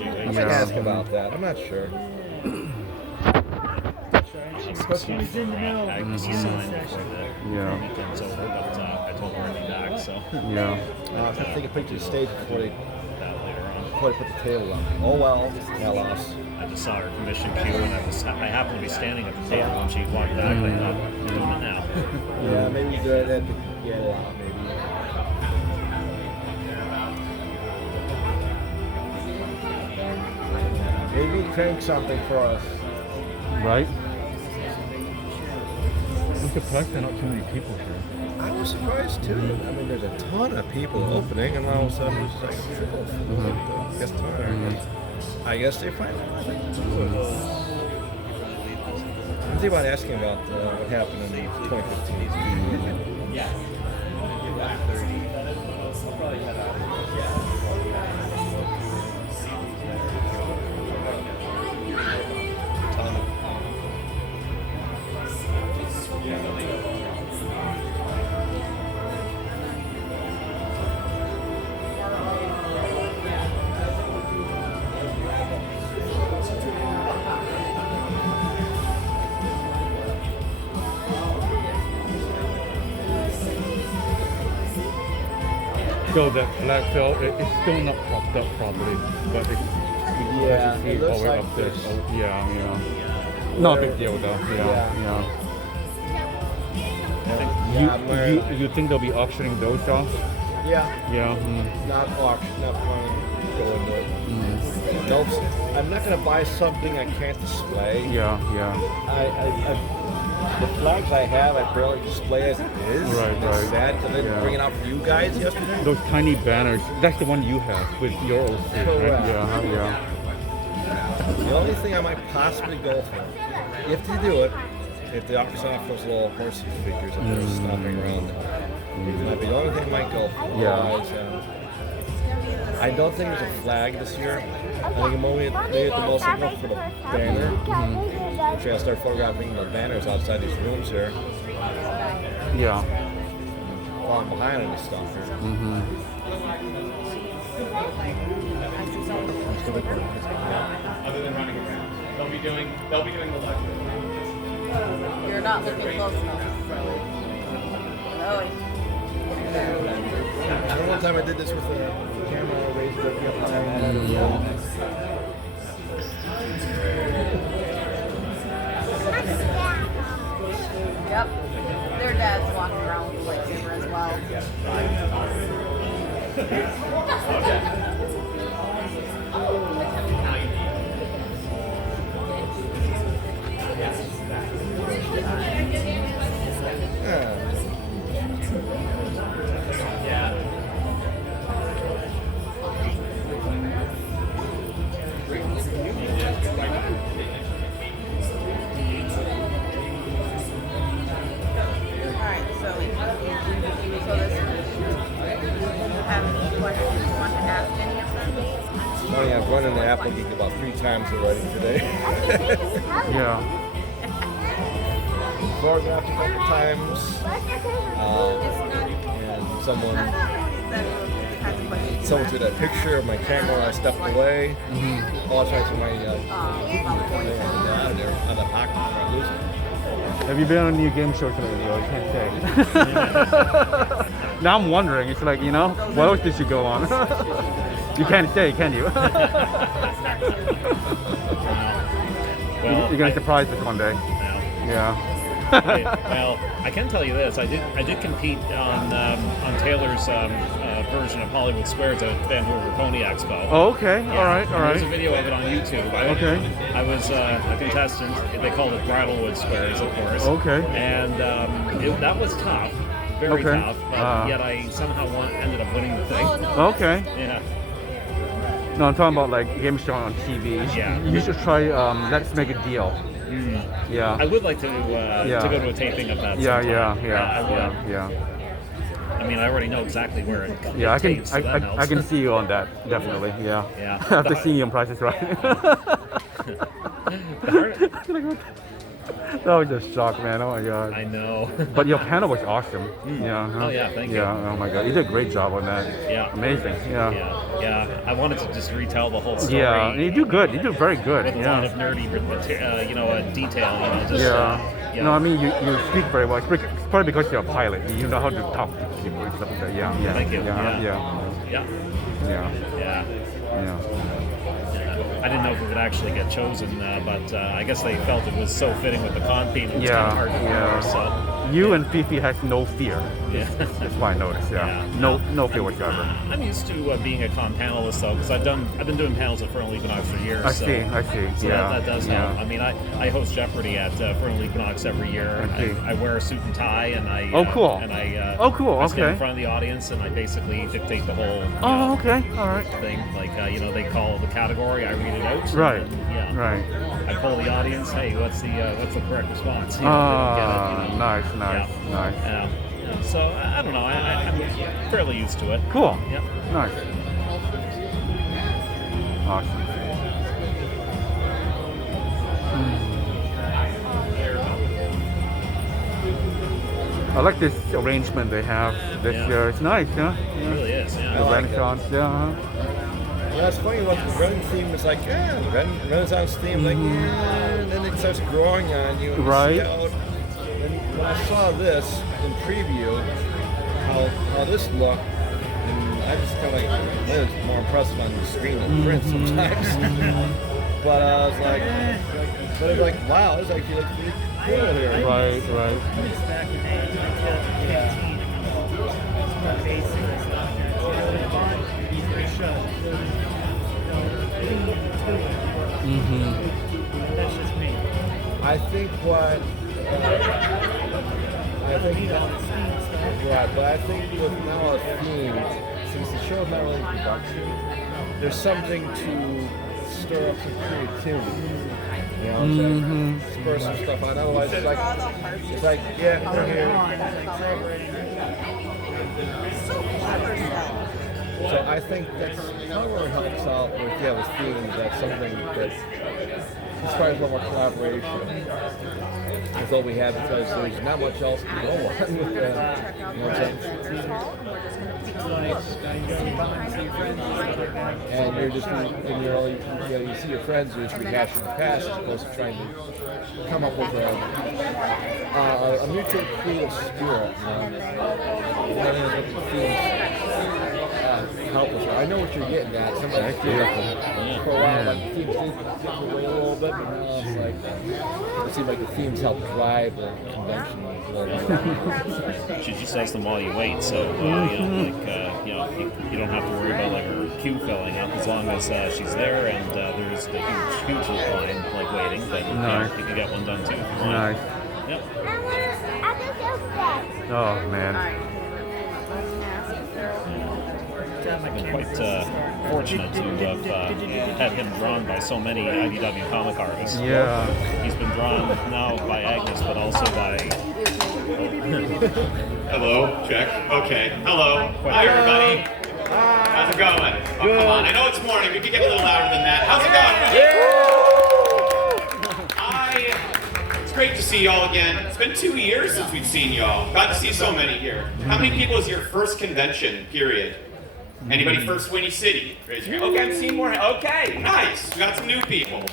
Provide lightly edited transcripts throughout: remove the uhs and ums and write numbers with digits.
I might ask about that. I'm not sure. He's in the middle. I was assigned for the weekend's over, but I told her I'd be back, so I was going to take a picture of the stage before they put the table up. Oh well, I lost. I just saw her commission queue, and I happened to be standing at the table when she walked back. And I thought, I'm doing it now. Yeah, maybe do it at the lot, maybe. Maybe crank something for us. Right? I'm surprised there are not too many people here. I was surprised too. I mean, there's a ton of people opening, and all of a sudden it's just like a trickle. I guess tomorrow. I guess they find it. I'm thinking about asking about what happened in 2015. Yeah. So that flag fell, it's still not propped up properly, but it's it looks all the way like up there. this. Oh, yeah. Not a big deal though. You think they'll be auctioning those off? Yeah. Yeah. Not auction, not planning to go into it. Nope. I'm not going to buy something I can't display. Yeah. The flags I have, I barely display as it is. Right. It's sad because I didn't bring it out for you guys yesterday. Those tiny banners, that's the one you have with your old suit, Correct. right? Yeah. The only thing I might possibly go for, if they do it, if they auction off those little horsey figures that they're stomping around, that'd be the only thing I might go for. Yeah. Otherwise, I don't think there's a flag this year. I think I'm only maybe at the most I go for the banner. Actually, I'll start photographing the banners outside these rooms here. Yeah. While I'm behind on this stuff here. Other than running around, they'll be doing the lecture. You're not looking close enough. Oh. And one time I did this with a camera raised up high. Yep. Their dad's walking around with a lightsaber as well. Funny, I've run into Apple Geek about 3 times already today. Yeah. Photographed a couple times. And someone took that picture of my camera when I stepped away. All I tried to my out of there on the pocket before I lose it. Have you been on any game shows lately? I can't say. Now I'm wondering. It's like, what else did you go on? You can't say, can you? Well, you're gonna surprise us one day. Yeah. Well, I can tell you this: I did compete on Taylor's version of Hollywood Squares at Vancouver Pony Expo. Oh, okay. Yeah. All right. There's a video of it on YouTube. I was a contestant. They called it Bridalwood Squares, of course. Okay. And that was tough, very tough. But yet I somehow ended up winning the thing. Okay. Yeah. No, I'm talking about like game show on TV. Yeah. You should try Let's Make a Deal. Yeah. I would like to go to a taping of that. Yeah. I mean, I already know exactly where it Yeah, tapes, so that I can see you on that, definitely. Yeah. Yeah. After seeing you on Price is Right. That was a shock, man. Oh my god. I know. But your panel was awesome. Yeah. Oh, yeah, thank you. Yeah. Oh my god, you did a great job on that. Yeah. Amazing. Yeah. Yeah. I wanted to just retell the whole story. Yeah. And you do good. You do very good. With a lot of nerdy, detail. Just, yeah. No, I mean you speak very well. It's probably because you're a pilot. You know how to talk to people and stuff like that. Yeah. Yeah. Thank you. Yeah. Yeah. Yeah. I didn't know if it would actually get chosen, but I guess they felt it was so fitting with the con theme. It was kind of hard to wear. So. You and Fifi has no fear. Yeah. That's what I noticed. Yeah. No fear whatsoever. I'm used to being a con panelist though, because I've been doing panels at Fernal Equinox for years. I see. So yeah. that does help. I mean, I host Jeopardy at Fernal Equinox every year. I wear a suit and tie, and I cool. And I I stand in front of the audience, and I basically dictate the whole okay, all right thing. Like they call the category, I read it out. Right. And, Right. I poll the audience. Hey, what's the correct response? Nice. So I don't know. I'm fairly used to it. Cool. Yep. Nice. Awesome. I like this arrangement they have this year. It's nice, huh? It really is. Yeah. The Renaissance, yeah. Yeah, it's funny about the Ren theme. It's like, Renaissance theme, like, and then it starts growing on you. And right. You see and when I saw this in preview, how this looked, and I just kind of like, it was more impressive on the screen than print sometimes. But I was like, wow, this actually looks pretty cool here. Right. Back in 2015, basically that's just me. I think but I think with now a theme, since the show's not really in production, there's something to stir up some creativity. You know what I'm saying? Spur some stuff on. Otherwise, it's like, yeah, we're here. So I think that's probably helps out if you have a theme that's something that inspires a little more collaboration. That's all we have because there's not much else to go on with that. You know what I'm saying? And you're just, you see your friends, you're just rehashing the past as opposed to trying to come up with a mutual creative spirit. That is what the themes help us. I know what you're getting at. Some of that for a while, like the themes did dip away a little bit, but now it's like it seems like the themes help drive the convention a little bit. She just does them while you wait, so you don't have to worry about like her queue filling up as long as she's there and there's the huge line like waiting. Then you can get one done too. Nice. Yep. Oh man. I've been quite fortunate to have had him drawn by so many IDW comic artists. Yeah. He's been drawn now by Agnes, but also by... Hello, check. Okay. Hello. Hi, everybody. How's it going? Oh, come on. I know it's morning. We could get a little louder than that. How's it going? It's great to see y'all again. It's been 2 years since we've seen y'all. Got to see so many here. How many people is your first convention, period? Anybody first Whinny City? Raise your hand. Okay, I'm seeing more. Okay, nice. We got some new people.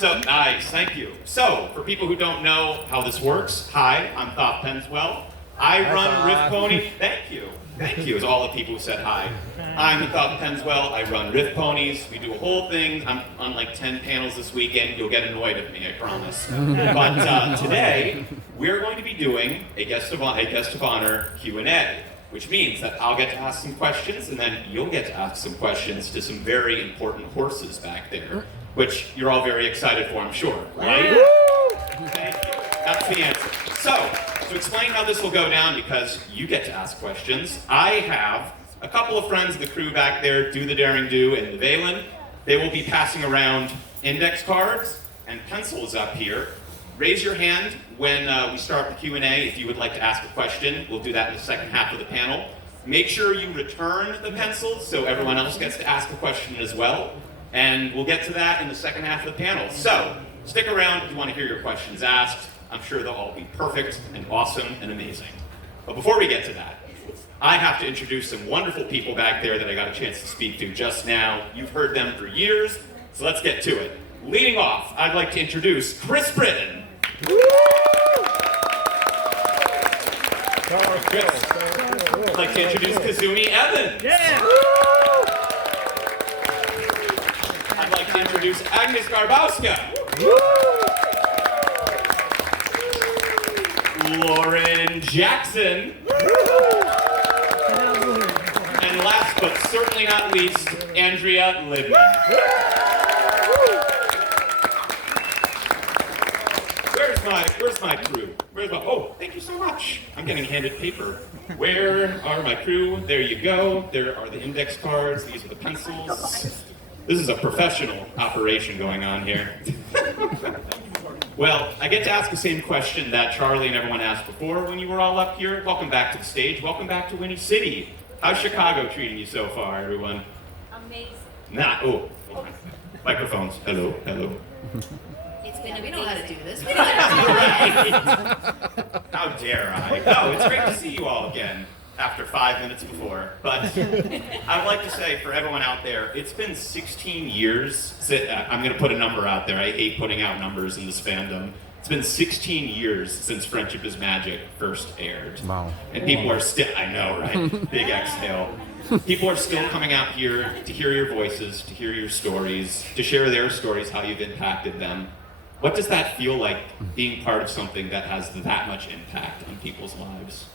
So, nice, thank you. So, for people who don't know how this works, hi, I'm Thought Penswell. I run RiffPonies. Thank you, as all the people who said hi. I'm Thought Penswell. I run RiffPonies. We do a whole thing. I'm on like 10 panels this weekend. You'll get annoyed at me, I promise. But today, we're going to be doing a guest of honor Q&A. Which means that I'll get to ask some questions, and then you'll get to ask some questions to some very important horses back there, which you're all very excited for, I'm sure, right? Thank you. That's the answer. So, to explain how this will go down, because you get to ask questions, I have a couple of friends, the crew back there, Do the Daring Do and the Valen. They will be passing around index cards and pencils up here. Raise your hand when we start the Q&A if you would like to ask a question. We'll do that in the second half of the panel. Make sure you return the pencils so everyone else gets to ask a question as well. And we'll get to that in the second half of the panel. So, Stick around if you want to hear your questions asked. I'm sure they'll all be perfect and awesome and amazing. But before we get to that, I have to introduce some wonderful people back there that I got a chance to speak to just now. You've heard them for years, so let's get to it. Leading off, I'd like to introduce Chris Britton. I'd like to introduce Kazumi Evans. Yeah! I'd like to introduce Agnes Garbowska. Lauren Jackson. And last but certainly not least, Andrea Libman. Where's my crew? Oh, thank you so much. I'm getting handed paper. Where are my crew? There you go. There are the index cards. These are the pencils. This is a professional operation going on here. Well, I get to ask the same question that Charlie and everyone asked before when you were all up here. Welcome back to the stage. Welcome back to Whinny City. How's Chicago treating you so far, everyone? Amazing. Oh. Microphones. Hello. It's been we know how to do this. How dare I? No, it's great to see you all again after 5 minutes before. But I'd like to say for everyone out there, it's been 16 years. I'm going to put a number out there. I hate putting out numbers in this fandom. It's been 16 years since Friendship is Magic first aired. Wow. And people are still, I know, right? Big exhale. People are still coming out here to hear your voices, to hear your stories, to share their stories, how you've impacted them. What does that feel like, being part of something that has that much impact on people's lives?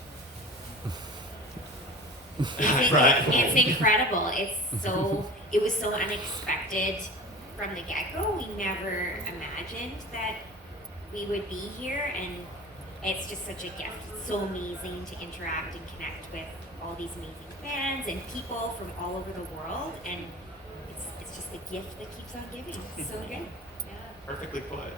It's incredible. It was so unexpected from the get-go. We never imagined that we would be here, and it's just such a gift. It's so amazing to interact and connect with all these amazing fans and people from all over the world, and it's just a gift that keeps on giving. It's so good. Perfectly put.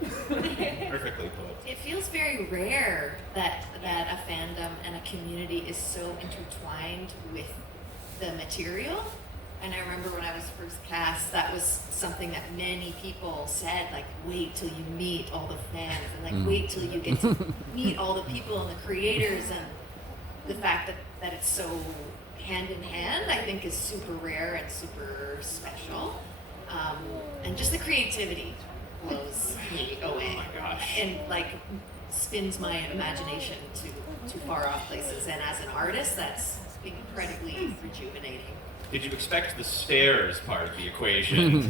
Perfectly put. It feels very rare that a fandom and a community is so intertwined with the material. And I remember when I was first cast, that was something that many people said, like, wait till you meet all the fans, and like, wait till you get to meet all the people and the creators. And the fact that it's so hand in hand, I think, is super rare and super special. And just the creativity blows me away. Oh my gosh. And like spins my imagination to far off places. And as an artist, that's incredibly rejuvenating. Did you expect the stairs part of the equation?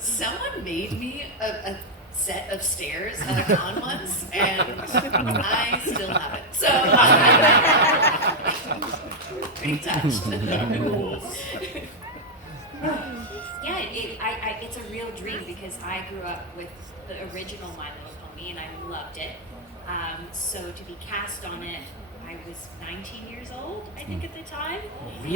Someone made me a set of stairs at a con once, and I still have it. So pretty touched. Rules. Yeah, it's a real dream because I grew up with the original My Little Pony and I loved it. So to be cast on it, I was 19 years old, I think, at the time. Really?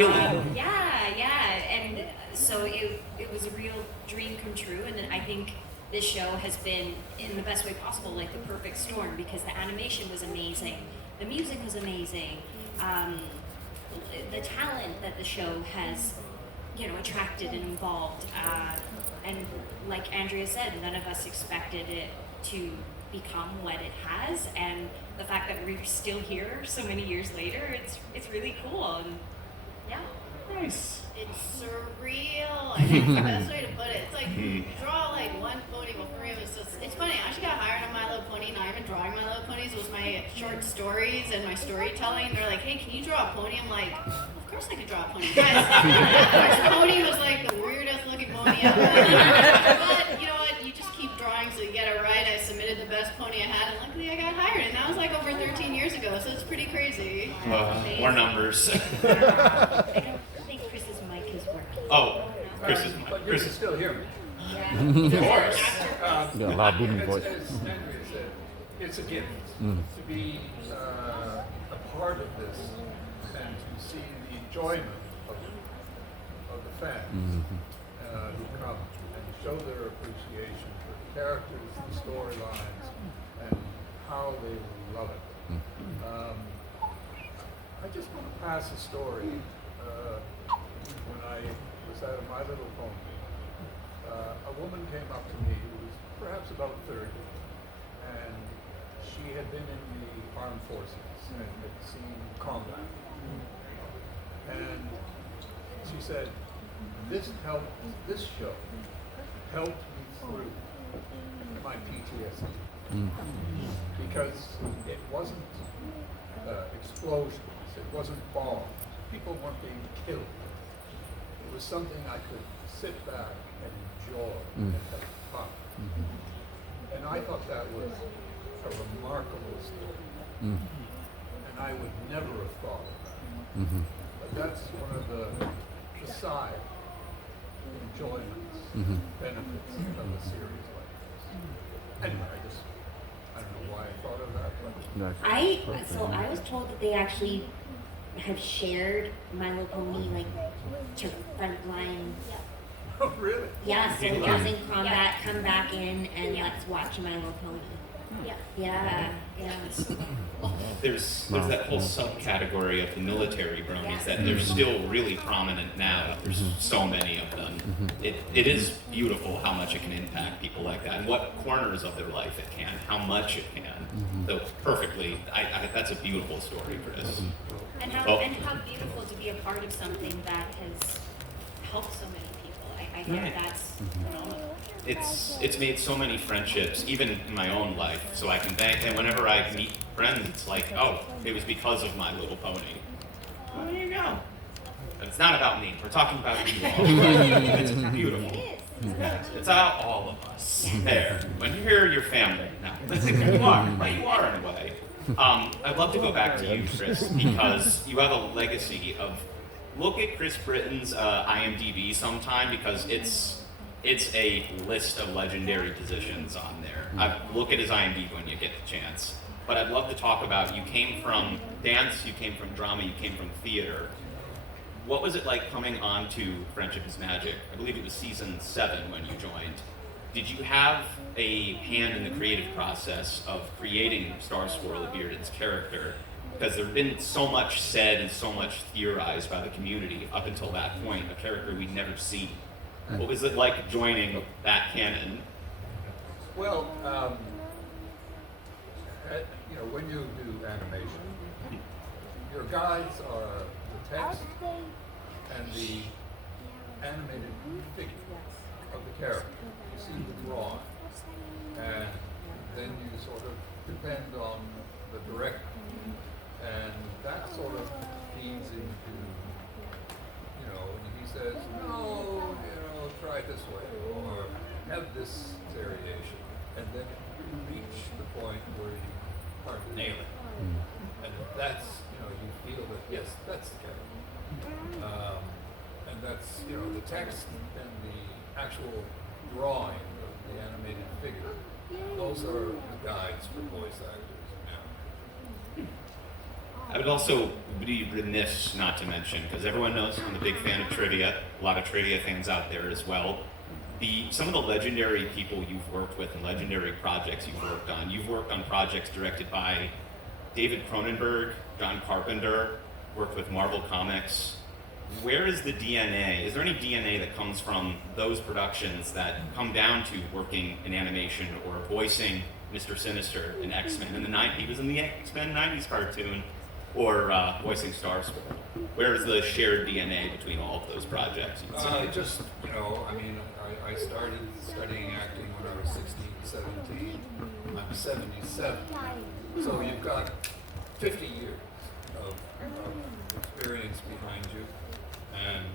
Yeah. And so it was a real dream come true. And then I think this show has been, in the best way possible, like the perfect storm, because the animation was amazing, the music was amazing, the talent that the show has, attracted and involved. And like Andrea said, none of us expected it to become what it has, and the fact that we're still here so many years later, it's really cool. And yeah, Nice. It's surreal. I think it's the best way to put it. It's like draw like one pony. Well, for me, it's funny. I actually got hired on My Little Pony. Not even drawing My Little Ponies. It was my short stories and my storytelling. They're like, hey, can you draw a pony? I'm like, of course I could draw a pony. Guys, the pony was like the weirdest looking pony ever. But you know what? You just keep drawing so you get it right. I submitted the best pony I had, and luckily I got hired. And that was like over 13 years ago, so it's pretty crazy. More numbers. I don't think Chris's mic is working. Oh, Chris is But you can still hear me. of course. Got a loud booming voice. As Andrea said, it's a gift to be a part of this and to see the enjoyment of the fans who come and show their appreciation for the characters, the storylines, and how they love it. I just want to pass a story. When I was at My Little Pony, a woman came up to me who was perhaps about 30, and she had been in the armed forces and had seen combat. And she said, this show helped me through my PTSD. Because it wasn't explosions, it wasn't bombs, people weren't being killed. It was something I could sit back and enjoy and have fun. And I thought that was a remarkable story. And I would never have thought of that. But that's one of the side enjoyments, benefits of a series like this. Anyway, I don't know why I thought of that, but So I was told that they actually have shared My Little Pony like to frontline. oh really? Yeah, soldiers in combat come back in and let's watch My Little Pony. Yeah. There's that whole subcategory of the military bronies that they're still really prominent now. There's so many of them. It is beautiful how much it can impact people like that, and what corners of their life it can, how much it can. So perfectly, that's a beautiful story, Chris. And how beautiful to be a part of something that has helped so many people. I think that's phenomenal. It's made so many friendships, even in my own life, so I can thank, and whenever I meet friends, it's like, oh, it was because of My Little Pony. Well, there you go. But it's not about me. We're talking about you all. It's beautiful. It is. It's about all of us. There. When you're here, your family. Now, you are. But you are in a way. I'd love to go back to you, Chris, because you have a legacy of, look at Chris Britton's IMDb sometime, because it's a list of legendary positions on there. Look at his IMDb when you get the chance. But I'd love to talk about, you came from dance, you came from drama, you came from theater. What was it like coming on to Friendship is Magic? I believe it was season 7 when you joined. Did you have a hand in the creative process of creating Star Swirl Bearded's character? Because there had been so much said and so much theorized by the community up until that point, a character we'd never seen. What was it like joining that canon? well, when you do animation, your guides are the text and the animated figure of the character. You see the drawing, and then you sort of depend on the director, and that sort of feeds into, when he says, no, try it this way, or have this variation, and then you reach the point where you hardly nail it. And that's, you feel that, yes, that's the character. And that's, the text and the actual drawing of the animated figure, those are the guides for voice actors now. I would also be remiss not to mention, because everyone knows I'm a big fan of trivia, a lot of trivia fans out there as well. Some of the legendary people you've worked with and legendary projects you've worked on. You've worked on projects directed by David Cronenberg, John Carpenter, worked with Marvel Comics. Where is the DNA? Is there any DNA that comes from those productions that come down to working in animation or voicing Mr. Sinister in X-Men in the 90s? He was in the X-Men 90s cartoon, or voicing Star Swirl. Where is the shared DNA between all of those projects? I started studying acting when I was 16, 17. I'm 77. So you've got 50 years of experience behind you. And,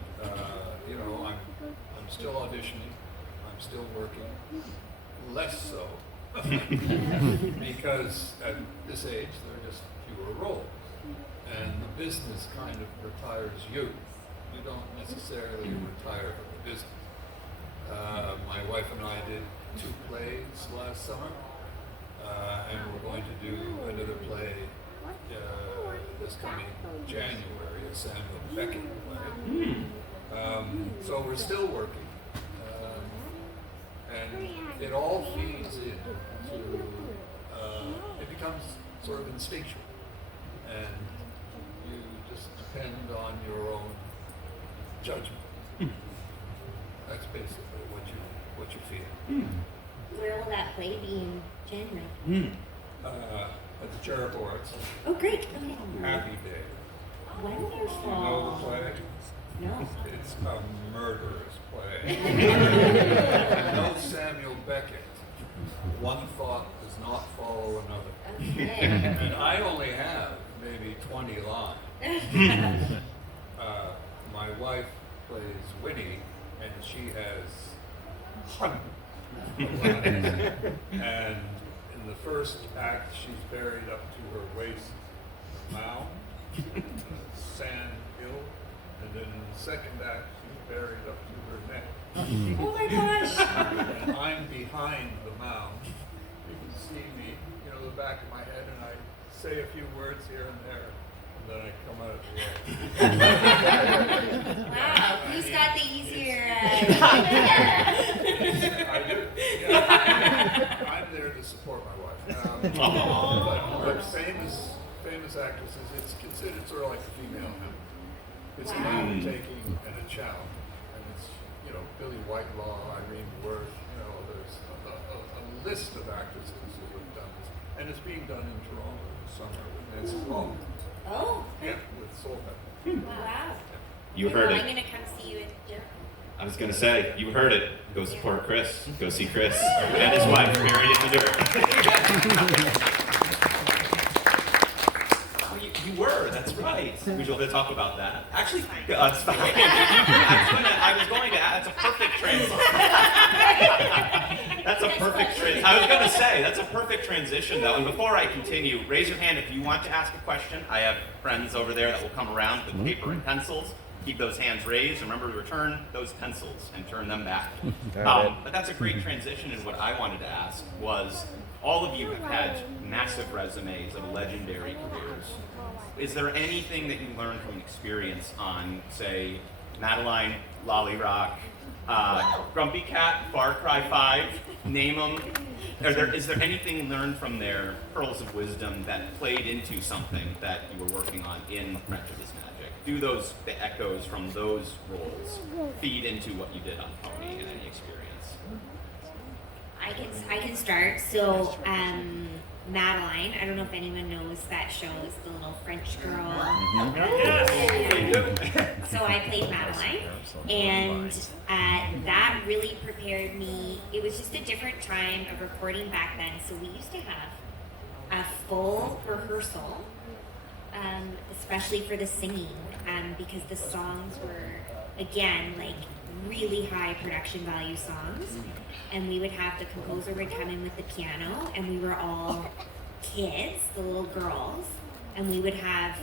I'm still auditioning. I'm still working. Less so. Because at this age, there are just fewer roles. And the business kind of retires you. You don't necessarily retire from the business. My wife and I did 2 plays last summer, and we're going to do another play this coming January, a Samuel Beckett play. So we're still working, and it all feeds into, it becomes sort of instinctual, and you just depend on your own judgment. That's basically what you feel. Thrill will that play be in January? At the Chair Boards, Oh, great. Okay. Happy Day. Wonderful. You know the play? No. It's a murderous play. No Samuel Beckett. One thought does not follow another. Okay. And I only have maybe 20 lines. My wife plays Whinny, and she has hundreds of lines. And in the first act, she's buried up to her waist in a mound, in a sand hill, and then in the second act, she's buried up to her neck. Oh my gosh. And I'm behind the mound. You can see me, the back of my head, and I say a few words here and there, and then I come out of the way. Wow. Who's got the easier? I do. Yeah. I'm there to support my wife. But famous actresses, it's considered sort of like a female hammer. It's an undertaking and a challenge. And it's, Billy Whitelaw, Irene Worth, there's a list of actresses who have done this. And it's being done in Toronto this summer with Nancy Long. Oh. Yeah, with Soul Pepper. Wow. You heard I'm it. gonna come see you at Jericho. I was gonna say, you heard it. Go support Chris. Go see Chris and his wife buried in the dirt. You were. That's right. Would you like to talk about that? Actually, it's fine. I was going to. That's a perfect transition. That's a perfect transition. I was going to say that's a perfect transition, though. And before I continue, raise your hand if you want to ask a question. I have friends over there that will come around with paper and pencils. Keep those hands raised. Remember to return those pencils and turn them back. But that's a great transition. And what I wanted to ask was, all of you have had massive resumes of legendary careers. Is there anything that you learned from experience on, say, Madeline, Lolly Rock, Grumpy Cat, Far Cry 5, name them? Is there anything learned from their pearls of wisdom that played into something that you were working on in Prejudice Magic? Do the echoes from those roles feed into what you did on Pony in any experience? I can start. So, Madeline, I don't know if anyone knows that show, is the little French girl. So I played Madeline, and that really prepared me. It was just a different time of recording back then, so we used to have a full rehearsal, especially for the singing, because the songs were, again, like really high production value songs, and we would have the composer would come in with the piano, and we were all kids, the little girls, and we would have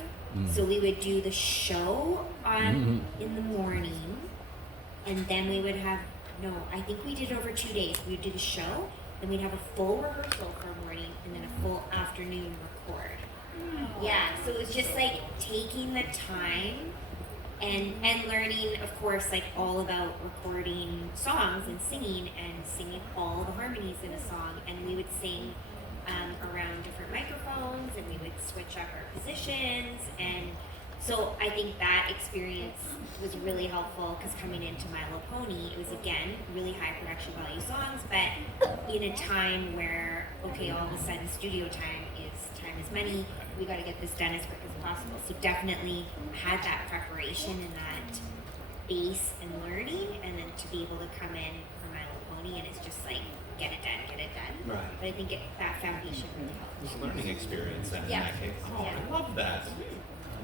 so we would do the show on in the morning, and then we would have I think we did over 2 days. We would do the show, then we'd have a full rehearsal for a morning, and then a full afternoon record. Yeah, so it was just like taking the time and learning, of course, like all about recording songs and singing all the harmonies in a song. And we would sing around different microphones, and we would switch up our positions. And so I think that experience was really helpful, because coming into My Little Pony, it was, again, really high production value songs, but in a time where, okay, all of a sudden studio time is money, we got to get this done as quick as possible. So definitely had that preparation and that base and learning, and then to be able to come in for My Little Pony, and it's just like, get it done. Right. But I think that foundation really helped. It was a learning experience then, in Yeah. that case. Oh, Yeah. I love that.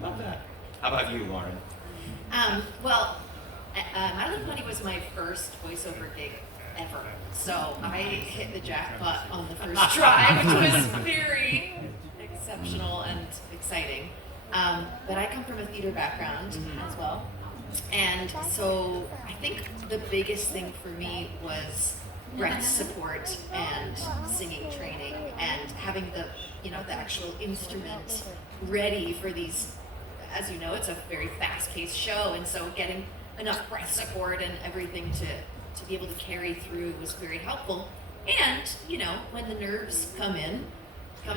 Love that. How about you, Lauren? My Little Pony was my first voiceover gig ever. So I hit the jackpot on the first try, which was very exceptional and exciting. But I come from a theater background as well. And so I think the biggest thing for me was breath support and singing training, and having the actual instrument ready for these. As you know, it's a very fast-paced show, and so getting enough breath support and everything to be able to carry through was very helpful. And, when the nerves coming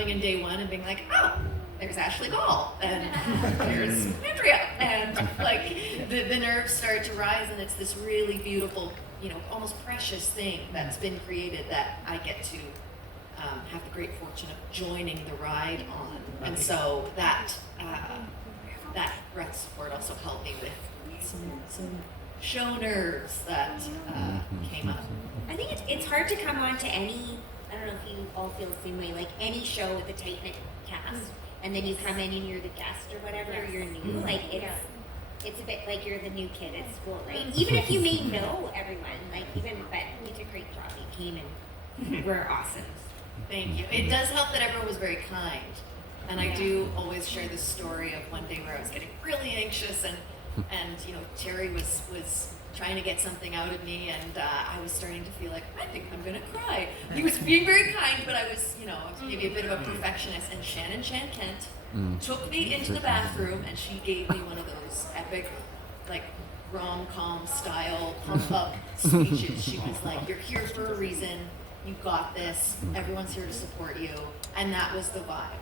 in day one and being like, oh, there's Ashley Gall, and there's Andrea, and like the nerves start to rise, and it's this really beautiful almost precious thing that's been created that I get to have the great fortune of joining the ride on. And so that breath support also helped me with some show nerves that came up. I think it's hard to come on to any, I don't know if you all feel the same way, like any show with a tight-knit cast, and then you come in and you're the guest or whatever, or you're new, like it's a bit like you're the new kid at school, right? Even if you may know everyone, but you did a great job. You came and were awesome. Thank you. It does help that everyone was very kind. And I do always share this story of one day where I was getting really anxious and Terry was trying to get something out of me, and I was starting to feel like, I think I'm gonna cry. He was being very kind, but I was maybe a bit of a perfectionist, and Shannon Chan Kent took me into the bathroom, and she gave me one of those epic, like, rom-com style pump-up speeches. She was like, you're here for a reason, you got this, everyone's here to support you, and that was the vibe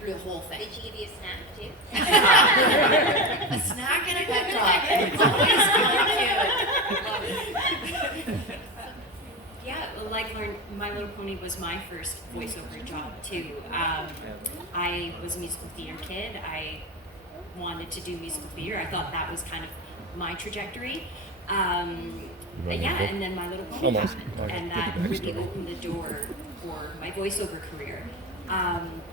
through the whole thing. Did she give you a snack too? A snack and a pep talk. Always cute. Yeah, well, like My Little Pony was my first voiceover job too. I was a musical theater kid. I wanted to do musical theater. I thought that was kind of my trajectory. And then My Little Pony happened, and that really opened the door for my voiceover career.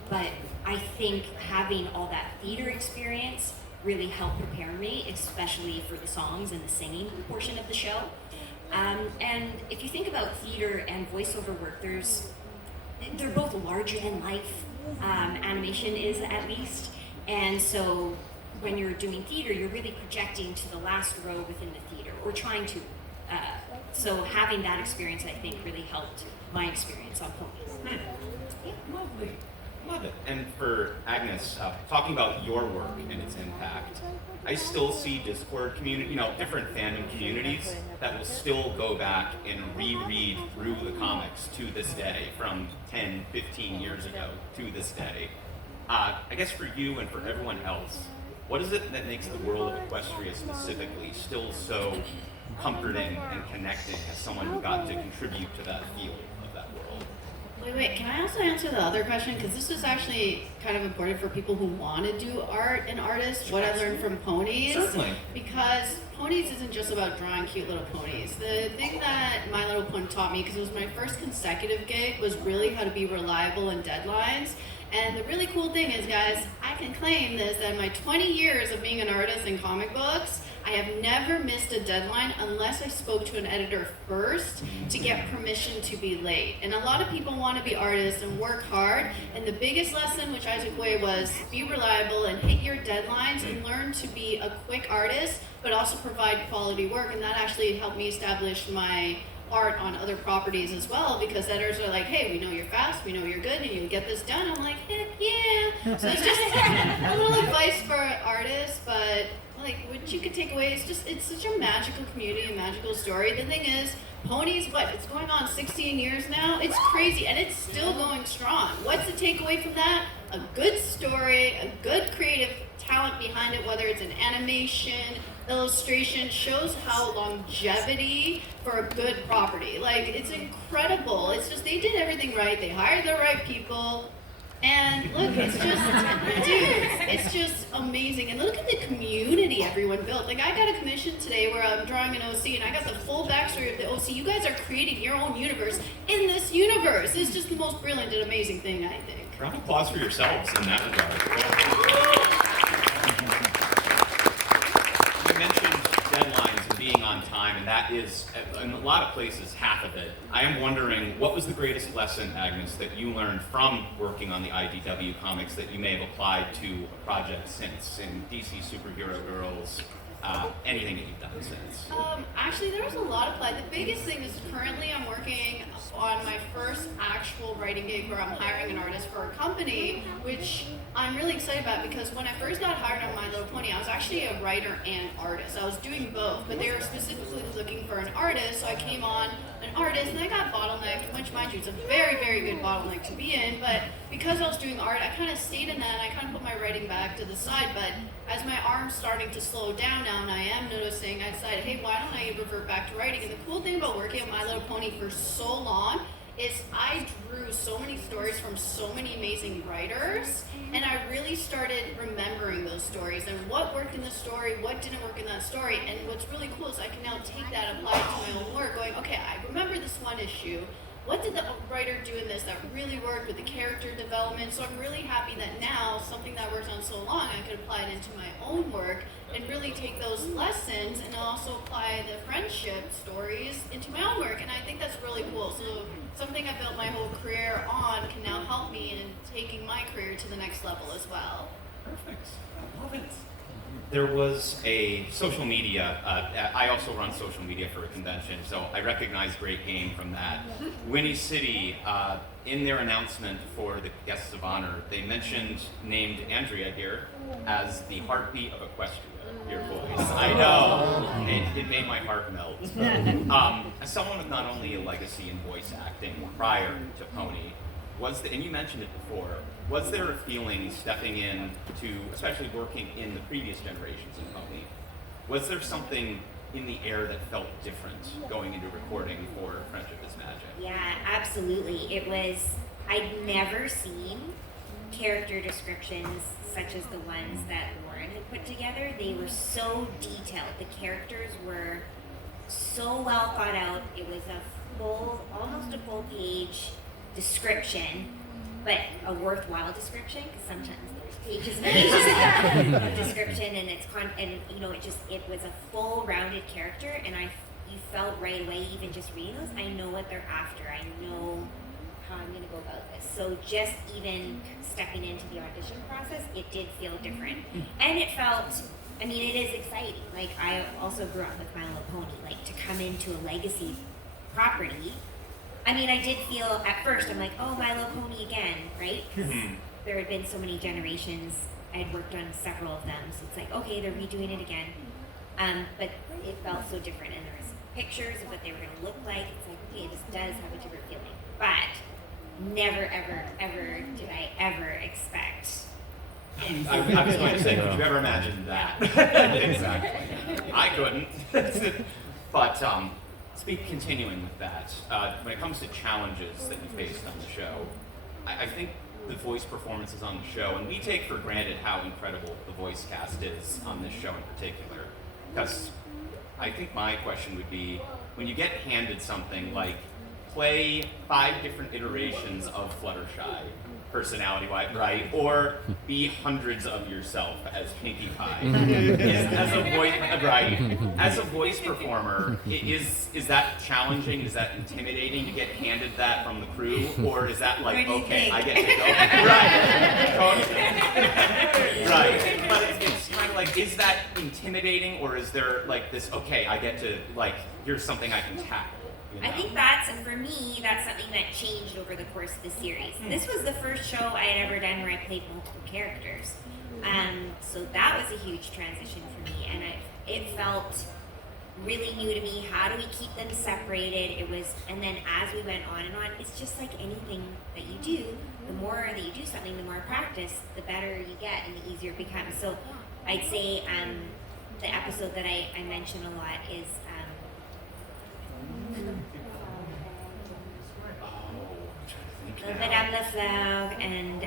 But I think having all that theater experience really helped prepare me, especially for the songs and the singing portion of the show. And if you think about theater and voiceover work, they're both larger than life. Animation is, at least. And so when you're doing theater, you're really projecting to the last row within the theater, or trying to. So having that experience, I think, really helped my experience on Ponies. Yeah, lovely. Love it. And for Agnes, talking about your work and its impact, I still see Discord community, different fandom communities that will still go back and reread through the comics to this day, from 10, 15 years ago to this day. I guess for you and for everyone else, what is it that makes the world of Equestria specifically still so comforting and connecting as someone who got to contribute to that field of that world? Wait, can I also answer the other question? Because this is actually kind of important for people who want to do art and artists, what I learned from Ponies. Certainly. Because Ponies isn't just about drawing cute little ponies. The thing that My Little Pony taught me, because it was my first consecutive gig, was really how to be reliable in deadlines. And the really cool thing is, guys, I can claim this, that in my 20 years of being an artist in comic books, I have never missed a deadline unless I spoke to an editor first to get permission to be late. And a lot of people want to be artists and work hard, and the biggest lesson which I took away was be reliable and hit your deadlines and learn to be a quick artist, but also provide quality work. And that actually helped me establish my art on other properties as well, because editors are like, hey, we know you're fast, we know you're good, and you can get this done. I'm like, heck yeah. So it's just a little advice for artists, but like what you could take away is it's such a magical community, a magical story. The thing is, Ponies, it's going on 16 years now? It's crazy, and it's still going strong. What's the takeaway from that? A good story, a good creative talent behind it, whether it's an animation, illustration, shows how longevity for a good property. Like, it's incredible. It's just, they did everything right. They hired the right people. And look, it's just, dude, it's just amazing. And look at the community everyone built. Like, I got a commission today where I'm drawing an OC, and I got the full backstory of the OC. You guys are creating your own universe in this universe. It's just the most brilliant and amazing thing, I think. Round of applause for yourselves in that regard. You mentioned deadlines and being on time, and that is, in a lot of places, half of it. I am wondering, what was the greatest lesson, Agnes, that you learned from working on the IDW comics that you may have applied to a project since, in DC Superhero Girls, anything that you've done since? Actually, there was a lot of play. The biggest thing is currently I'm working on my first actual writing gig where I'm hiring an artist for a company, which I'm really excited about, because when I first got hired on My Little Pony, I was actually a writer and artist. I was doing both, but they were specifically looking for an artist, so I came on an artist, and I got bottlenecked, which, mind you, it's a very, very good bottleneck to be in, but because I was doing art, I kind of stayed in that, and I kind of put my writing back to the side. But as my arm's starting to slow down now, down, I am noticing, I decided, hey, why don't I revert back to writing? And the cool thing about working at My Little Pony for so long is I drew so many stories from so many amazing writers, and I really started remembering those stories and what worked in the story, what didn't work in that story. And what's really cool is I can now take that and apply it to my own work, going, okay, I remember this one issue. What did the writer do in this that really worked with the character development? So I'm really happy that now something that worked on so long, I could apply it into my own work and really take those lessons and also apply the friendship stories into my own work. And I think that's really cool. So something I built my whole career on can now help me in taking my career to the next level as well. Perfect. I love it. There was a social media, I also run social media for a convention, so I recognize Great Game from that. Whinny City, in their announcement for the guests of honor, they named Andrea here as the heartbeat of Equestria, your voice. I know, it made my heart melt. As someone with not only a legacy in voice acting prior to Pony, and you mentioned it before, was there a feeling stepping in to, especially working in the previous generations in Pony, was there something in the air that felt different going into recording for Friendship is Magic? Yeah, absolutely. It was, I'd never seen character descriptions such as the ones that Lauren had put together. They were so detailed. The characters were so well thought out. It was almost a full page description, but a worthwhile description, because sometimes there's pages and pages of description, and it was a full rounded character, and you felt right away, even just reading those, I know what they're after, I know how I'm gonna go about this. So just even stepping into the audition process, it did feel different. And it felt, it is exciting. Like, I also grew up with My Little Pony, like, to come into a legacy property, I did feel at first, I'm like, oh, My Little Pony again, right? Because there had been so many generations. I had worked on several of them, so it's like, okay, they're redoing it again. But it felt so different, and there was pictures of what they were going to look like. It's like, okay, this does have a different feeling. But never, ever, ever did I ever expect. I was going to say, could you ever imagine that? Exactly. I couldn't. But, continuing with that, when it comes to challenges that you faced on the show, I think the voice performances on the show, and we take for granted how incredible the voice cast is on this show in particular, because I think my question would be, when you get handed something like, play 5 different iterations of Fluttershy, personality-wise, right? Or be hundreds of yourself as Pinkie Pie. As a voice performer, is that challenging? Is that intimidating to get handed that from the crew? Or is that like, okay, I get to go? Right. But it's kind of like, is that intimidating, or is there like this, okay, I get to, like, here's something I can tackle? I think for me, that's something that changed over the course of the series. This was the first show I had ever done where I played multiple characters. So that was a huge transition for me, and it felt really new to me. How do we keep them separated? And then as we went on and on, it's just like anything that you do, the more that you do something, the more practice, the better you get and the easier it becomes. So I'd say the episode that I mention a lot is Madame Lefleur and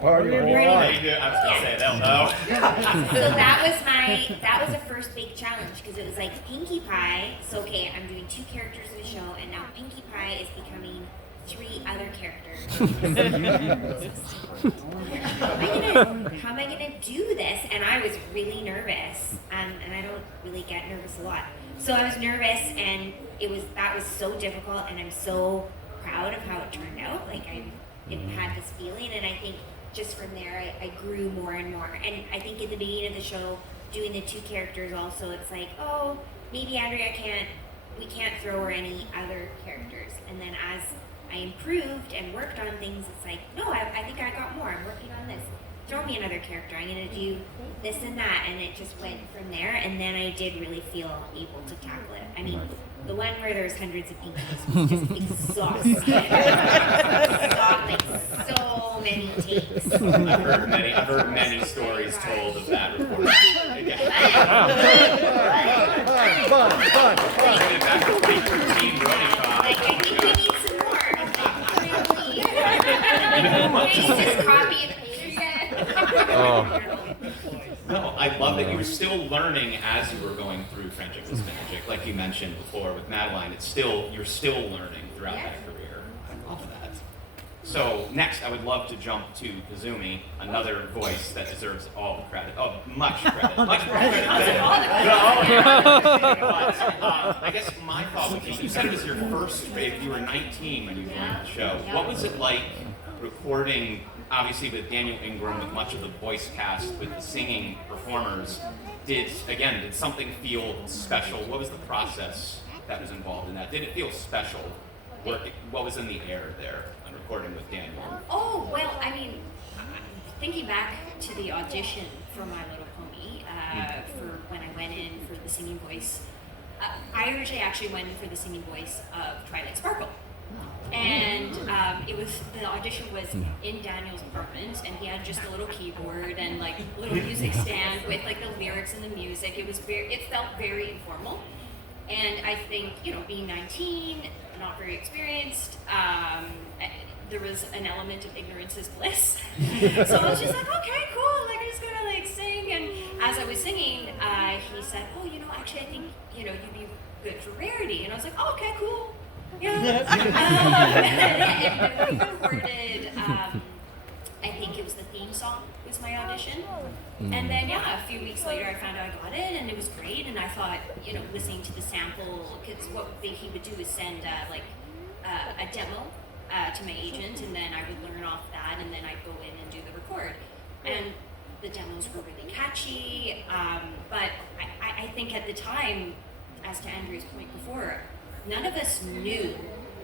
Party Boy. I was gonna say they'll know. So that was a first big challenge, because it was like Pinkie Pie. So okay, I'm doing 2 characters in a show, and now Pinkie Pie is becoming 3 other characters. How am I gonna do this? And I was really nervous, and I don't really get nervous a lot. So I was nervous, and that was so difficult, and I'm so proud of how it turned out. Like, it had this feeling, and I think just from there I grew more and more. And I think in the beginning of the show, doing the 2 characters also, it's like, oh, maybe Andrea we can't throw her any other characters. And then as I improved and worked on things, it's like, no, I think I got more. I'm working on this. Throw me another character. I'm going to do this and that. And it just went from there. And then I did really feel able to tackle it. The one where there's hundreds of Pinkies was just exhausting. So so many takes. I've heard many stories told of that recording. Back to 2013 I think we Ponycon. need some more. It's just copy and paste. Oh. No, I love that you were still learning as you were going through Friendship is Magic. Like you mentioned before with Madeline, you're still learning throughout that career. I love that. So next, I would love to jump to Kazumi, another voice that deserves all the credit. Oh, much credit. Much more credit I guess my thought would be, you said it was your first, you were 19 when you joined the show. What was it like recording, obviously with Daniel Ingram, with much of the voice cast, with the singing performers? Did something feel special? What was the process that was involved in that? Did it feel special? What was in the air there on recording with Daniel? Oh, well, I mean, thinking back to the audition for My Little Pony, for when I went in for the singing voice, I originally actually went in for the singing voice of Twilight Sparkle. And the audition was in Daniel's apartment, and he had just a little keyboard and like a little music stand with like the lyrics and the music. It felt very informal. And I think, being 19, not very experienced, there was an element of ignorance is bliss. So I was just like, okay, cool, like I'm just gonna like sing. And as I was singing, he said, oh, actually I think, you'd be good for Rarity. And I was like, oh, okay, cool. Yeah. And we recorded, I think it was the theme song was my audition. And then, a few weeks later I found out I got it, and it was great. And I thought, listening to the sample, because what he would do is send a demo to my agent, and then I would learn off that, and then I'd go in and do the record. And the demos were really catchy, but I think at the time, as to Andrea's point before, none of us knew.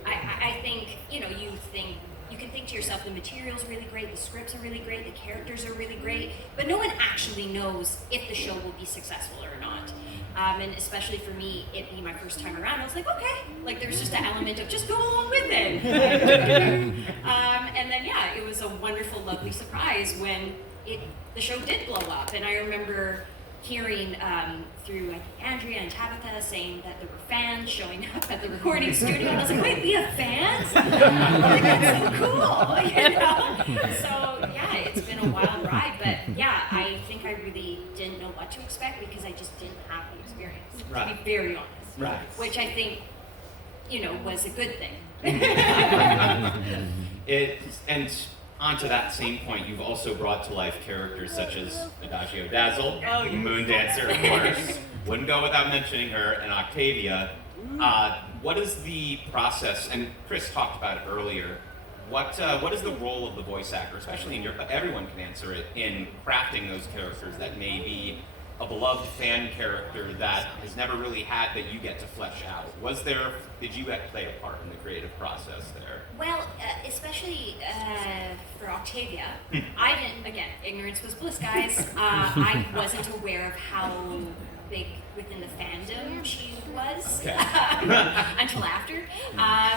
I think, you can think to yourself, the material's really great, the scripts are really great, the characters are really great, but no one actually knows if the show will be successful or not. And especially for me, it being my first time around, I was like, okay, like there's just an element of just go along with it. And then, it was a wonderful, lovely surprise when the show did blow up. And I remember hearing through, I think, Andrea and Tabitha saying that there were fans showing up at the recording studio, and I was like, wait, we have fans? Like, that's so cool, So, it's been a wild ride, but I think I really didn't know what to expect because I just didn't have the experience, to be very honest. Right. Which I think, was a good thing. And onto that same point, you've also brought to life characters such as Adagio Dazzle, Moon Dancer, of course. Wouldn't go without mentioning her, and Octavia. What is the process? And Chris talked about it earlier. What is the role of the voice actor, especially everyone can answer it, in crafting those characters that may be a beloved fan character that has never really had that you get to flesh out? Did you play a part in the creative process there? Well, especially for Octavia, I didn't, again, ignorance was bliss, guys. I wasn't aware of how big within the fandom she was until after.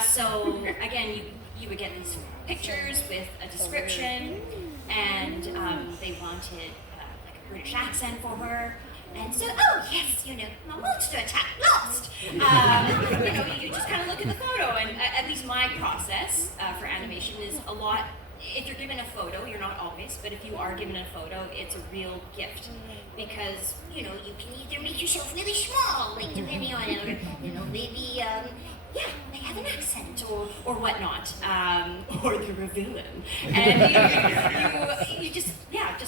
So, again, you would get these pictures with a description, and they wanted like a British accent for her. And so, oh yes, a monster attack, lost. You just kind of look at the photo, and at least my process for animation is a lot. If you're given a photo, you're not always, but if you are given a photo, it's a real gift because you can either make yourself really small, like depending on maybe they have an accent or whatnot, or they're a villain. And you just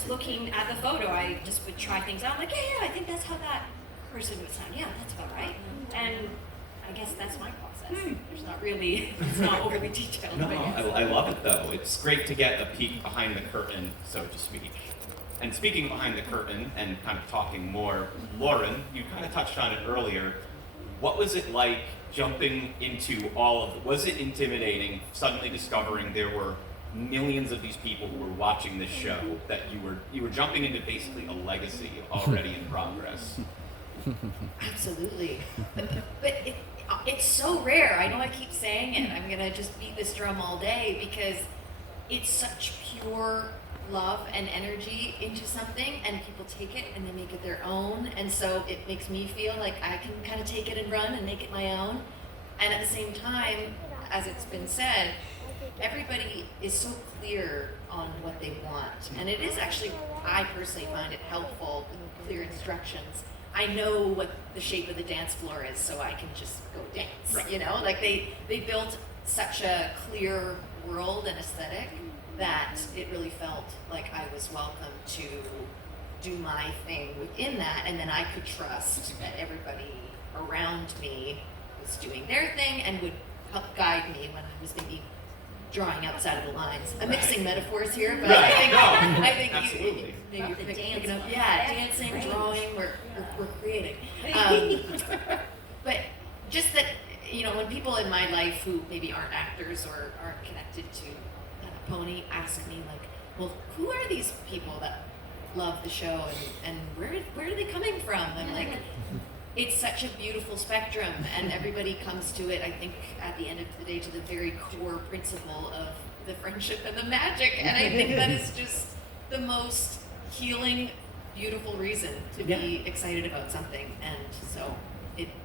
looking at the photo, I just would try things out. I'm like, I think that's how that person would sound. Yeah, that's about right. And I guess that's my process. It's not overly detailed. No, I love it though. It's great to get a peek behind the curtain, so to speak. And speaking behind the curtain and kind of talking more, Lauren, you kind of touched on it earlier. What was it like jumping into was it intimidating suddenly discovering there were millions of these people who were watching this show, that you were jumping into basically a legacy already in progress? Absolutely. But it's so rare. I know I keep saying it. I'm going to just beat this drum all day because it's such pure love and energy into something, and people take it and they make it their own, and so it makes me feel like I can kind of take it and run and make it my own. And at the same time, as it's been said, everybody is so clear on what they want, and it is actually, I personally find it helpful with clear instructions. I know what the shape of the dance floor is, so I can just go dance. Right. You know, like they built such a clear world and aesthetic that it really felt like I was welcome to do my thing within that, and then I could trust that everybody around me was doing their thing and would help guide me when I was maybe drawing outside of the lines. I'm mixing metaphors here, but Right. I think Absolutely. you maybe The picking up. dance. Yeah, That's dancing, great. drawing, we're creating. But just that, you know, when people in my life who maybe aren't actors or aren't connected to Pony ask me like, well, who are these people that love the show, and where are they coming from? I'm like, it's such a beautiful spectrum, and everybody comes to it, I think, at the end of the day, to the very core principle of the friendship and the magic, and I think that is just the most healing, beautiful reason to be excited about something, and so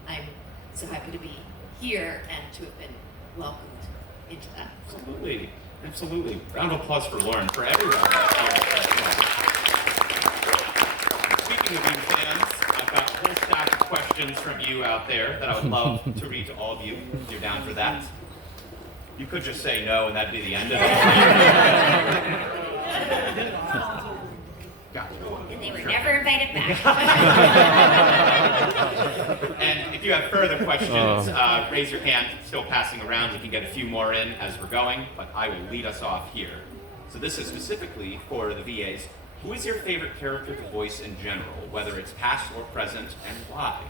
I'm so happy to be here and to have been welcomed into that. Absolutely. Absolutely. Round of applause for Lauren, for everyone. Speaking of you fans, I've got a whole stack of questions from you out there that I would love to read to all of you, if you're down for that. You could just say no and that'd be the end of it. Gotcha. And they were never invited back. And if you have further questions, raise your hand. Still passing around. We can get a few more in as we're going, but I will lead us off here. So this is specifically for the VAs. Who is your favorite character to voice in general, whether it's past or present, and why?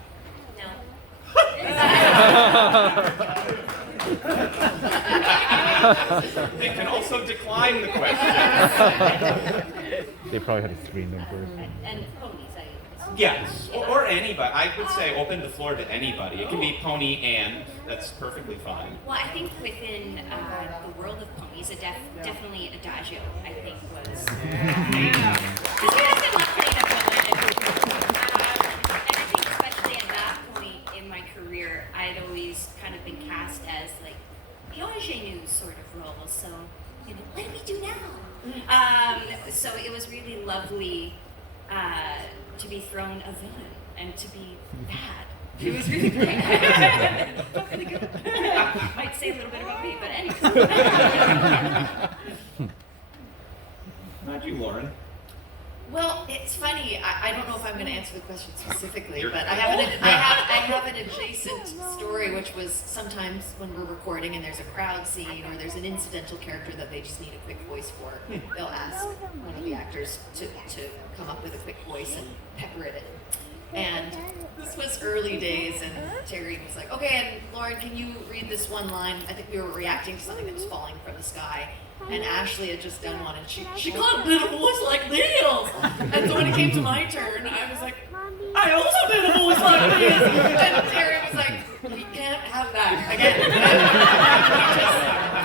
No. They can also decline the question. They probably had to screen them first. And ponies, Yes, or anybody. I would say open the floor to anybody. It can be Pony and, that's perfectly fine. Well, I think within the world of ponies, definitely Adagio, I think, was. Because you guys did love playing a villain. And I think especially at that point in my career, I'd always kind of been cast as like the ingenue sort of role. So, you know, what do we do now? So it was really lovely to be thrown a villain and to be bad. It was really great. Felt really good. Might say a little bit about me, but anyway. Not you, Lauren. Well, it's funny. I don't know if I'm going to answer the question specifically, You're but I have an adjacent story, which was sometimes when we're recording and there's a crowd scene or there's an incidental character that they just need a quick voice for, they'll ask one of the actors to come up with a quick voice and pepper it in. And this was early days, and Terry was like, okay, and Lauren, can you read this one line? I think we were reacting to something that was falling from the sky. And Ashley had just done one, and she couldn't do a voice like this. And so when it came to my turn, I was like, I also did a voice like this. And Terry was like, we can't have that again.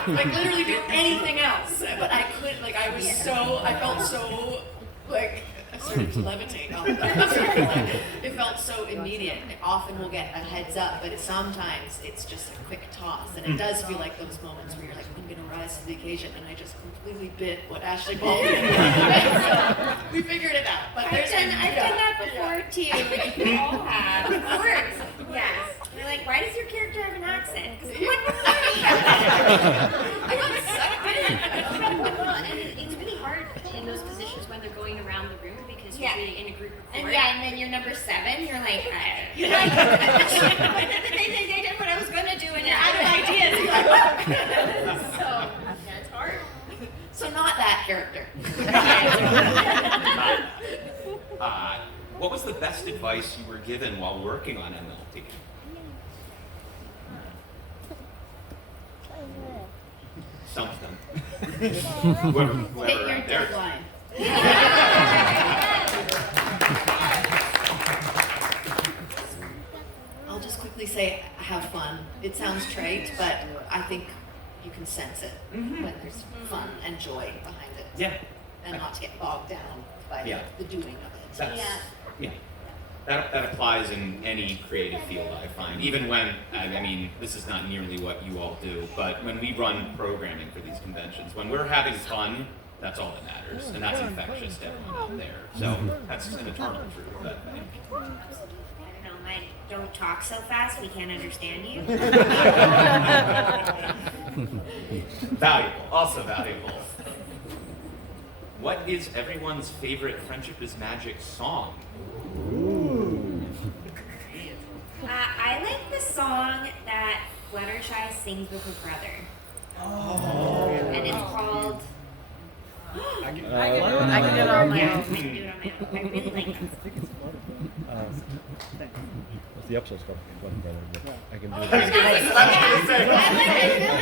Just, like, literally do anything else. But I couldn't, like, I felt so, like, I started to levitate off of that. It felt so immediate. I often will get a heads up, but sometimes it's just a quick toss. And it does feel like those moments where you're like, I'm going to rise to the occasion, and I just completely bit what Ashley called me. So we figured it out. But I've done that before too. We all have. Of course. Yes. They're like, why does your character have an accent? Because I got sucked in. and it's really hard in those positions when they're going around the room because you're really in a group record. And yeah, and then you're number 7, you're like, You're like, they did what I was going to do and you're out of ideas. So, yeah, it's hard. So not that character. What was the best advice you were given while working on MLT? Something. Whoever Hit your out there. deadline. I'll just quickly say, have fun. It sounds trite, but I think you can sense it when there's fun and joy behind it. Yeah. And not to get bogged down by the doing of it. That's, yeah. That applies in any creative field, I find. Even when, I mean, this is not nearly what you all do, but when we run programming for these conventions, when we're having fun, that's all that matters, and that's infectious to everyone out there. So that's an eternal truth, I think. I don't know, Mike, don't talk so fast, we can't understand you. Valuable, also valuable. What is everyone's favorite Friendship is Magic song? I like the song that Fluttershy sings with her brother. And it's called... I can do it on my own. I can do it on my own. I really like it. What's the episode's called? I can do it.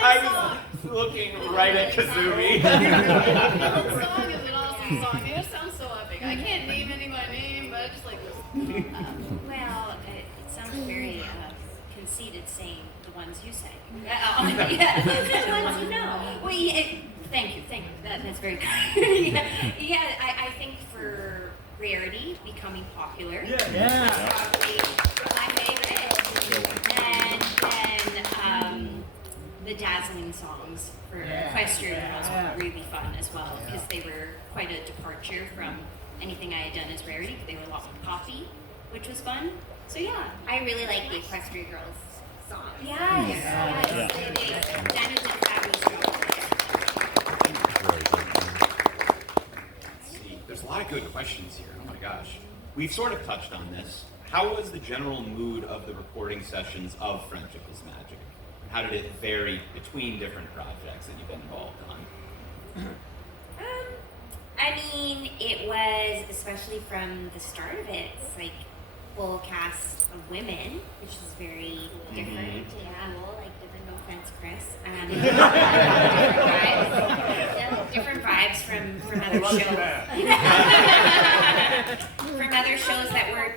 I was looking right at Kazumi. That song is an awesome song. It sounds so epic. I can't name any by name, but I just like this. Well, it sounds very conceited saying the ones you say. Yeah, the ones you know. Well, thank you. That's very kind. I think for Rarity becoming popular. Probably my favorite. And then the Dazzling songs for Equestrian Girls were really fun as well, because they were quite a departure from anything I had done as Rarity. They were a lot more poppy, which was fun. So yeah. I really like the Equestrian Girls song. Yes. That is a fabulous job. Let's see, there's a lot of good questions here. Oh my gosh. We've sort of touched on this. How was the general mood of the recording sessions of Friendship is Magic? How did it vary between different projects that you've been involved on? I mean, it was, especially from the start of it, it's like full cast of women, which is very different. Cool, like different, no offense, Chris. Different vibes from other shows. From other shows that were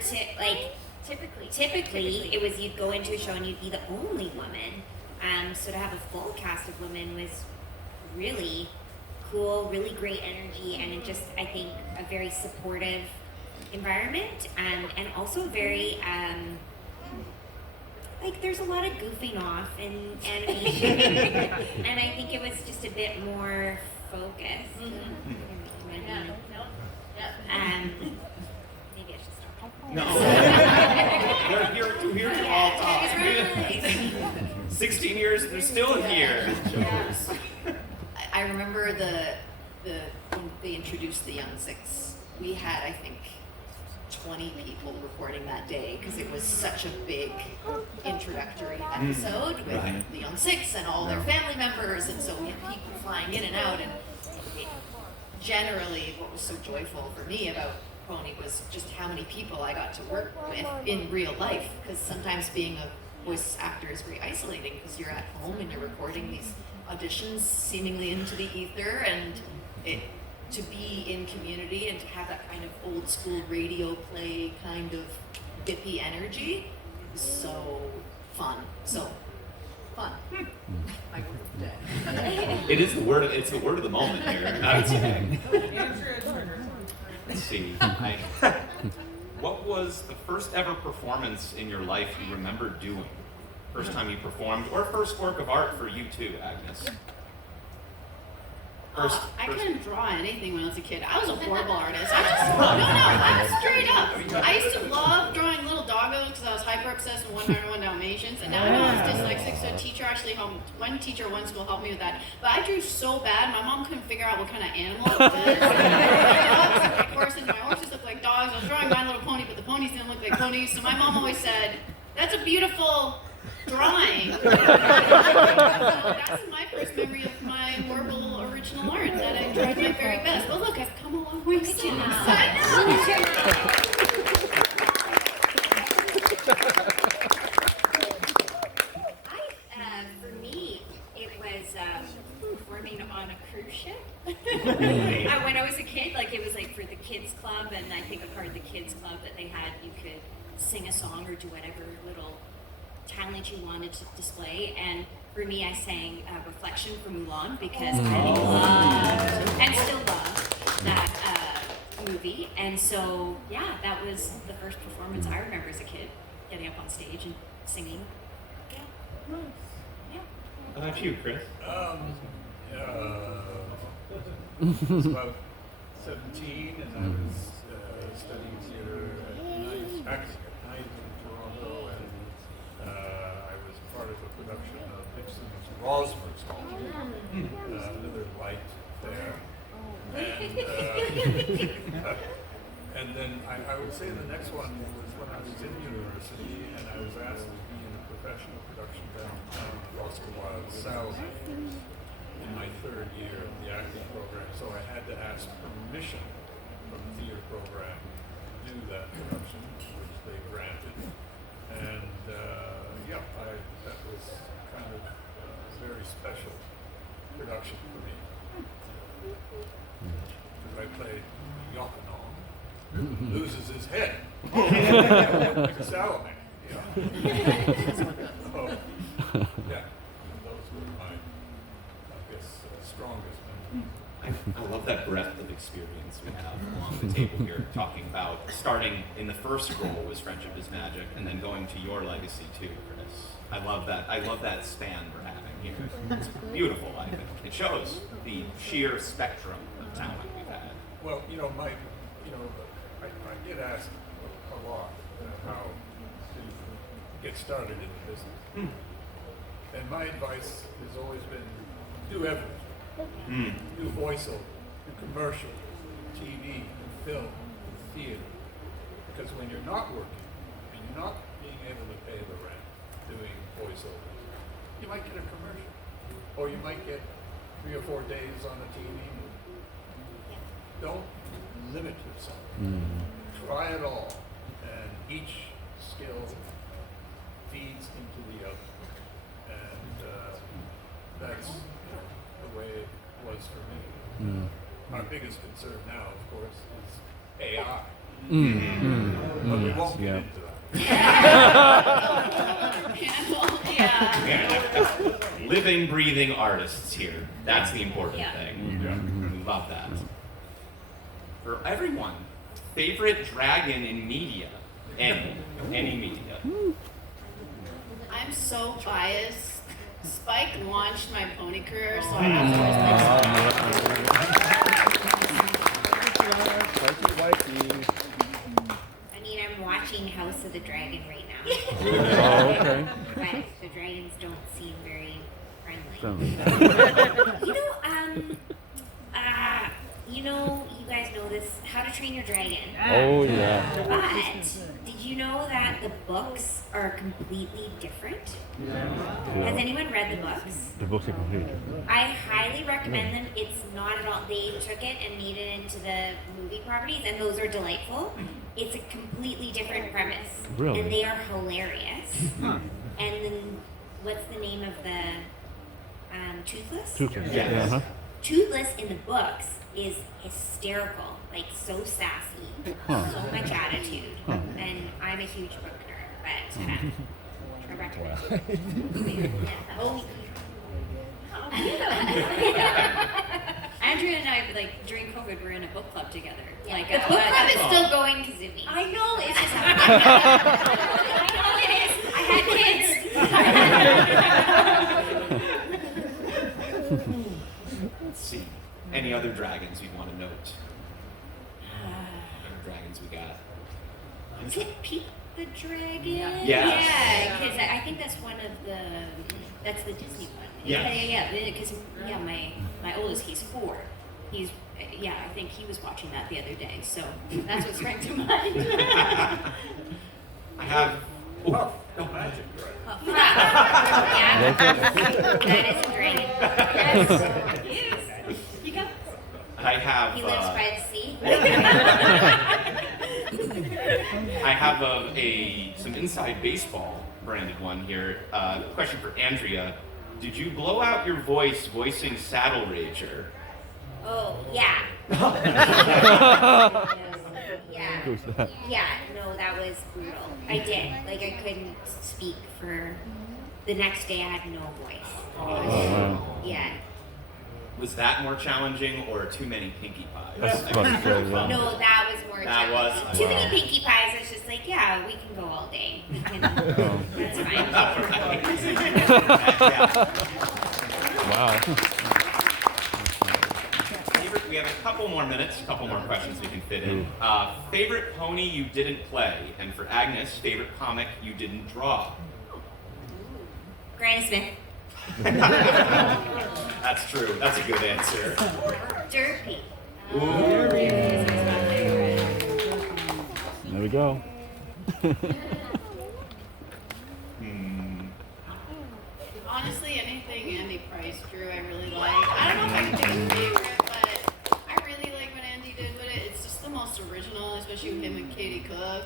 typically it was you'd go into a show and you'd be the only woman. So to have a full cast of women was really cool, really great energy, and it just, I think, a very supportive environment, and also very, like, there's a lot of goofing off in animation, and I think it was just a bit more focused. Maybe I should stop. No. We're here to all talk. 16 years, they're still here. I remember when they introduced the Young Six, we had, I think, 20 people reporting that day, because it was such a big introductory episode with the Young Six and all their family members, and so we had people flying in and out, and generally what was so joyful for me about Pony was just how many people I got to work with in real life, because sometimes being a voice actor is very isolating, because you're at home and you're recording these auditions seemingly into the ether, and to be in community and to have that kind of old school radio play kind of bippy energy is so fun. My word of the day. It's the word of the moment here, I would say. Let's see. What was the first ever performance in your life you remember doing? First time you performed, or first work of art for you too, Agnes? I couldn't draw anything when I was a kid. I was a horrible artist. I'm straight up. I used to love drawing little doggos because I was hyper obsessed with 101 Dalmatians, and now I know I was dyslexic, so a teacher actually helped. One teacher at one school helped me with that. But I drew so bad, my mom couldn't figure out what kind of animal it was. My dogs looked like horses, my horses looked like dogs. I was drawing My Little Pony, but the ponies didn't look like ponies. So my mom always said, "That's a beautiful drawing." So that's my first memory of my horrible original art, that I tried my very best. But look, I've come a long way since. For me, it was performing on a cruise ship. When I was a kid, like, it was like for the kids club, and I think a part of the kids club that they had, you could sing a song or do whatever little talent you wanted to display. And for me, I sang Reflection from Mulan because I loved and still love that movie. And so, yeah, that was the first performance I remember as a kid, getting up on stage and singing. Yeah. Yeah. How about you, Chris? I was about 17 and I was studying theater at night in Toronto, and I was part of a production of Ibsen's Rosmersholm, another light there. And then I would say the next one was when I was in university and I was asked to be in a professional production downtown of Oscar Wilde's Salome in my third year of the acting program. So I had to ask permission from the theater program to do that production, which they granted. And that was kind of a very special production for me. Because I played Yochanan, who loses his head. Salome. So, yeah, those were my, I guess, strongest memories. I love that breadth of experience we have along the table here, talking about starting in the first role was Friendship is Magic, and then going to your legacy too, Chris. I love that. I love that span we're having here. It's beautiful, I think. It shows the sheer spectrum of talent we've had. Well, I get asked a lot how to get started in the business. And my advice has always been, do everything. Do voiceover, do commercial, TV, film, theater. Because when you're not working, and you're not being able to pay the rent doing voiceovers, you might get a commercial. Or you might get 3 or 4 days on a TV movie. Don't limit yourself. Try it all, and each skill feeds into the other, and that's the way it was for me. Our biggest concern now, of course, is AI. But we won't get into that. Living, breathing artists here. That's the important thing. We love that. For everyone, favorite dragon in media, any media. I'm so biased. Spike launched my pony career, so I have I mean, I'm watching House of the Dragon right now. Okay. But the dragons don't seem very friendly. You guys know this, How to Train Your Dragon. Oh, yeah. But did you know that the books are completely different? Has anyone read the books? The books are complete. I highly recommend them. It's not at all. They took it and made it into the movie properties, and those are delightful. It's a completely different premise. Really? And they are hilarious. And then, what's the name of the Toothless? Toothless. Yes. Uh-huh. Toothless in the books is hysterical, like so sassy, so much attitude, and I'm a huge book nerd, but I recommend. Oh. Andrea and I, like, during COVID, were in a book club together. Yeah. Like, The book club is still going, Kazumi. I know, it's just I know it is. I had kids. Let's see. Any other dragons you'd want to note? Any dragons we got? Is it Pete the Dragon? Yes. Yeah, because I think that's one of the, that's the Disney one. Yes. Yeah, because, my oldest, he's 4. He's, I think he was watching that the other day, so that's what sprang to mind. I have. No magic, right? Yeah, that is a dragon. Yes. You got I have. He lives by the sea. I have some inside baseball branded one here. Question for Andrea: did you blow out your voice voicing Saddle Rager? Oh, yeah. Yeah, no, that was brutal. I did. Like, I couldn't speak for the next day I had no voice. Oh, wow. Yeah. Was that more challenging or too many Pinkie Pies? That's frustrating. No, that was more That challenging. was? Too Wow. many Pinkie Pies. It's just like, yeah, we can go all day. We can, that's fine. Wow. We have a couple more minutes, a couple more questions we can fit in. Favorite pony you didn't play, and for Agnes, favorite comic you didn't draw. Granny Smith. That's true. That's a good answer. Derpy. There we go. Honestly, anything Andy Price drew, I really like. I don't know if I can pick a favorite, but I really like what Andy did with it. It's just the most original, especially with him and Katie Cook.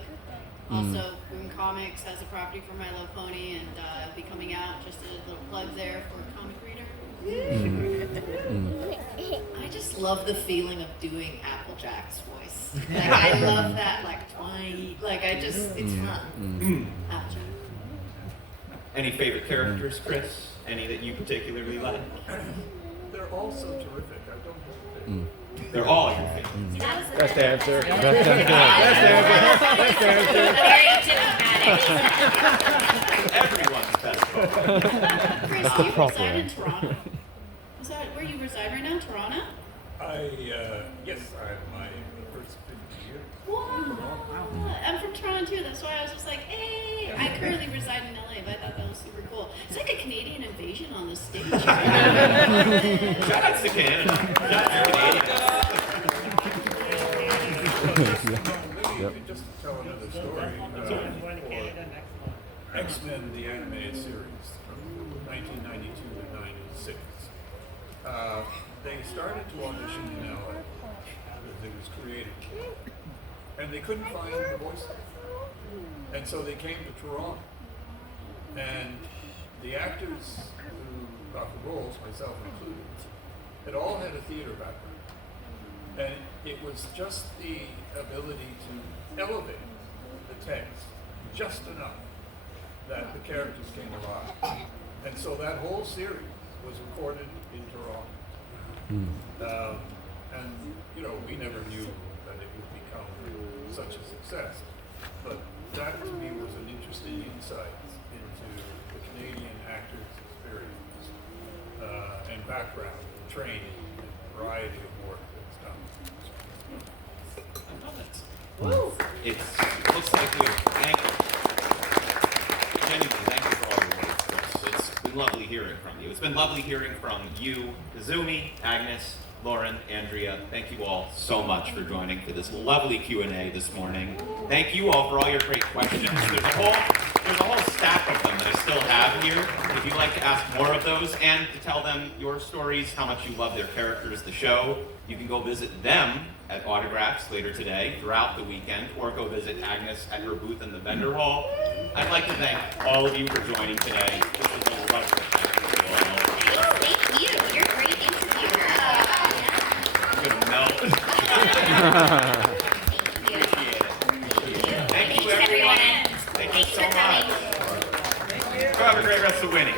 Also, Boom Comics has a property for My Little Pony, and it'll be coming out. Just a little plug there for Comic Reader. I just love the feeling of doing Applejack's voice. Like, I love that, like, twine. Like, it's fun. Applejack. Any favorite characters, Chris? Any that you particularly like? They're all so terrific. I don't have a favorite. They're all your favorite. Best answer. Best answer. Best answer. Very diplomatic. Everyone's best friend. Chris, do you reside in Toronto? Is that where you reside right now, Toronto? Yes, I'm my first 50 years. Wow. I'm from Toronto too. That's why I was just like, hey. I currently reside in LA, but I thought that was super cool. It's like a Canadian invasion on the stage. Shout out to Canada. Shout out to Canadians. Just to tell another story, X-Men, the animated series from 1992 to 96. They started to audition in LA because it was created, and they couldn't find the voice actor. And so they came to Toronto, and the actors who got the roles, myself included, had all had a theater background, and it was just the ability to elevate the text just enough that the characters came alive. And so that whole series was recorded in Toronto. And, you know, we never knew that it would become such a success. But that to me was an interesting insight into the Canadian actor's experience and background, and training, and variety of work that's done. I love it. It looks like we thank you. Genuinely, thank you for all your work, Chris. It's been lovely hearing from you. It's been lovely hearing from you, Kazumi, Agnes, Lauren, Andrea. Thank you all so much for joining for this lovely Q&A this morning. Thank you all for all your great questions. There's a whole stack of them that I still have here. If you'd like to ask more of those and to tell them your stories, how much you love their characters, the show, you can go visit them at Autographs later today, throughout the weekend, or go visit Agnes at her booth in the vendor hall. I'd like to thank all of you for joining today. This was a lovely Thank you. You're a great interviewer. I'm gonna melt. Thank you, everyone. Thank you so much. Have a great rest of Whinny.